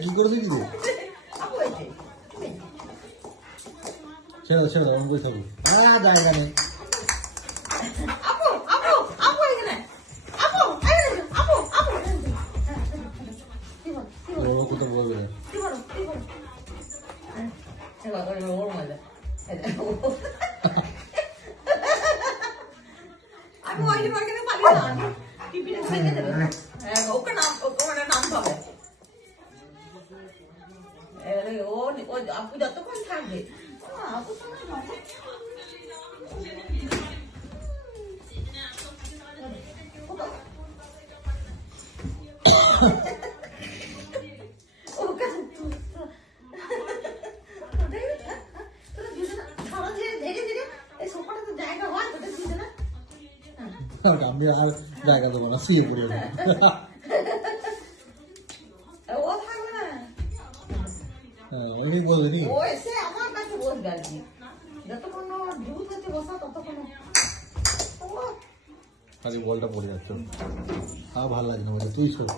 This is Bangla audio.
কি করেছে কি রে? ছেড়ে ছেড়ে অন করে থাকো। জায়গা নেই। কোথাও বলবে না। আপু যতক্ষণ থাকবে আপু আমি আর জায়গা দেবো না, শুয়ে পড়ে যাবো। ও থাকবে না, আমি বলিনি ও এসে আমার কাছে বসবে আর কি, যতক্ষণ দুধ হচ্ছে বসা ততক্ষণ খালি বলটা পড়ে যাচ্ছে। ভালো লাগছে না, তুই সর।